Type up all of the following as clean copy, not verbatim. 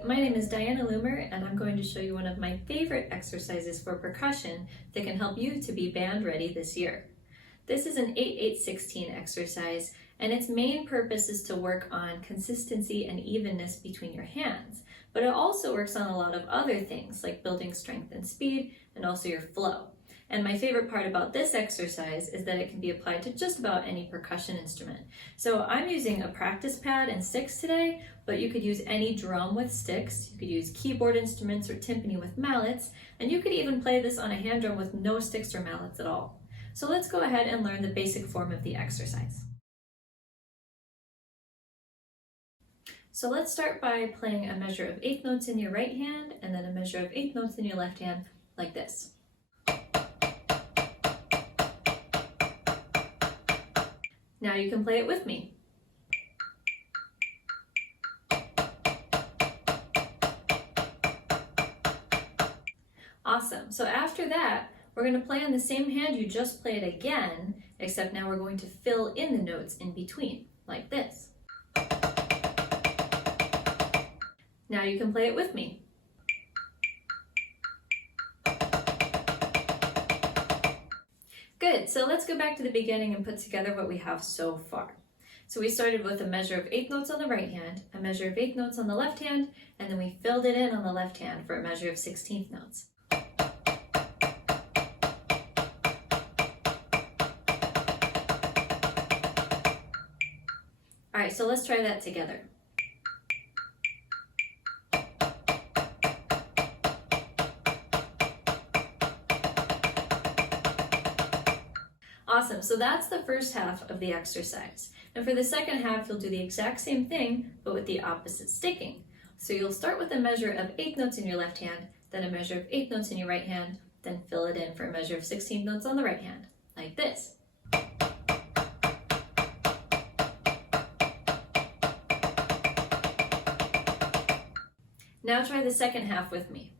Hi, my name is Diana Loomer, and I'm going to show you one of my favorite exercises for percussion that can help you to be band ready this year. This is an 8-8-16 exercise, and its main purpose is to work on consistency and evenness between your hands, but it also works on a lot of other things like building strength and speed, and also your flow. And my favorite part about this exercise is that it can be applied to just about any percussion instrument. So I'm using a practice pad and sticks today, but you could use any drum with sticks, you could use keyboard instruments or timpani with mallets, and you could even play this on a hand drum with no sticks or mallets at all. So let's go ahead and learn the basic form of the exercise. So let's start by playing a measure of eighth notes in your right hand and then a measure of eighth notes in your left hand like this. Now you can play it with me. Awesome. So after that, we're going to play on the same hand you just played again, except now we're going to fill in the notes in between, like this. Now you can play it with me. Good, so let's go back to the beginning and put together what we have so far. So we started with a measure of eighth notes on the right hand, a measure of eighth notes on the left hand, and then we filled it in on the left hand for a measure of 16th notes. All right, so let's try that together. Awesome, so that's the first half of the exercise. And for the second half, you'll do the exact same thing, but with the opposite sticking. So you'll start with a measure of eighth notes in your left hand, then a measure of eighth notes in your right hand, then fill it in for a measure of 16th notes on the right hand, like this. Now try the second half with me.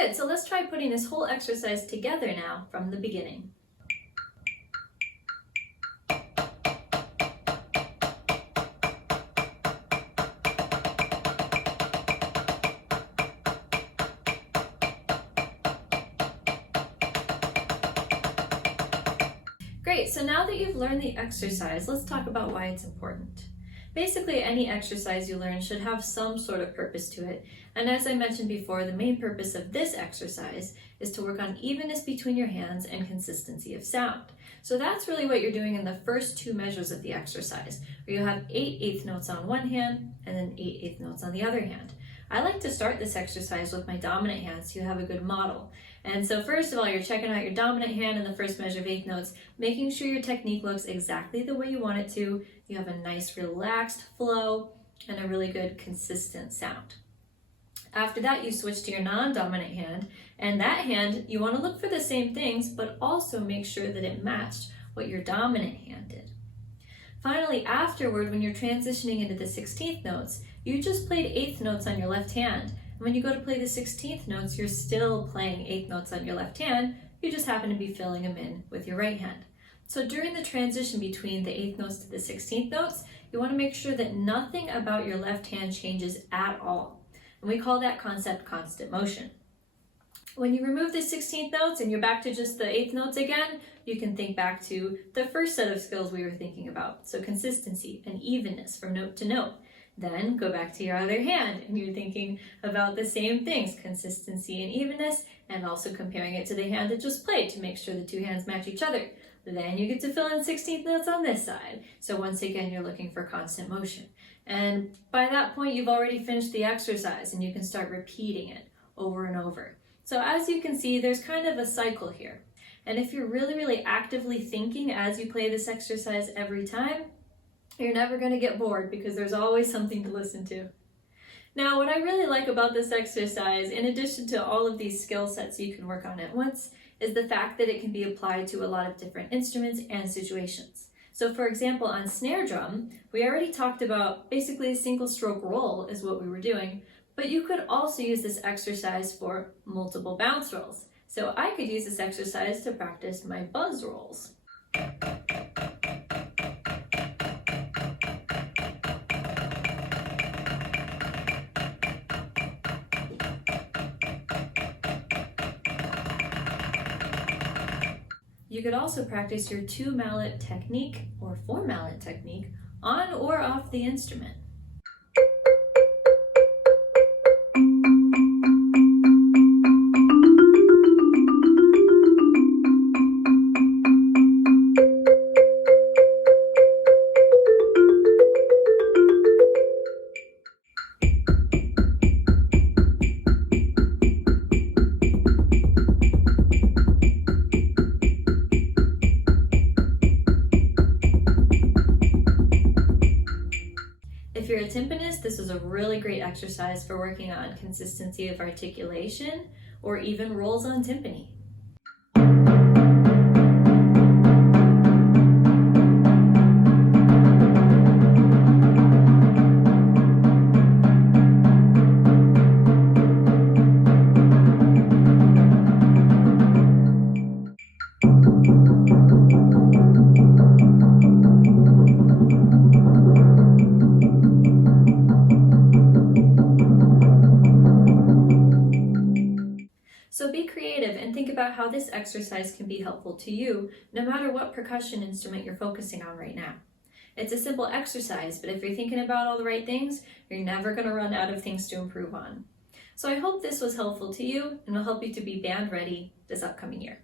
Good, so let's try putting this whole exercise together now from the beginning. Great, so now that you've learned the exercise, let's talk about why it's important. Basically, any exercise you learn should have some sort of purpose to it. And as I mentioned before, the main purpose of this exercise is to work on evenness between your hands and consistency of sound. So that's really what you're doing in the first two measures of the exercise, where you have 8 eighth notes on one hand and then 8 eighth notes on the other hand. I like to start this exercise with my dominant hand so you have a good model. And so first of all, you're checking out your dominant hand in the first measure of eighth notes, making sure your technique looks exactly the way you want it to. You have a nice relaxed flow and a really good consistent sound. After that, you switch to your non-dominant hand, and that hand, you want to look for the same things, but also make sure that it matched what your dominant hand did. Finally, afterward, when you're transitioning into the 16th notes, you just played eighth notes on your left hand. And when you go to play the 16th notes, you're still playing eighth notes on your left hand, you just happen to be filling them in with your right hand. So during the transition between the eighth notes to the 16th notes, you want to make sure that nothing about your left hand changes at all. And we call that concept constant motion. When you remove the 16th notes and you're back to just the eighth notes again, you can think back to the first set of skills we were thinking about. So consistency and evenness from note to note. Then go back to your other hand and you're thinking about the same things, consistency and evenness, and also comparing it to the hand that just played to make sure the two hands match each other. Then you get to fill in 16th notes on this side. So once again, you're looking for constant motion. And by that point, you've already finished the exercise and you can start repeating it over and over. So as you can see, there's kind of a cycle here. And if you're really actively thinking as you play this exercise every time, you're never going to get bored because there's always something to listen to. Now, what I really like about this exercise, in addition to all of these skill sets you can work on at once, is the fact that it can be applied to a lot of different instruments and situations. So for example, on snare drum, we already talked about basically a single stroke roll is what we were doing, but you could also use this exercise for multiple bounce rolls. So I could use this exercise to practice my buzz rolls. You could also practice your 2-mallet technique or 4-mallet technique on or off the instrument. If you're a timpanist, this is a really great exercise for working on consistency of articulation or even rolls on timpani. So be creative and think about how this exercise can be helpful to you, no matter what percussion instrument you're focusing on right now. It's a simple exercise, but if you're thinking about all the right things, you're never going to run out of things to improve on. So I hope this was helpful to you and will help you to be band ready this upcoming year.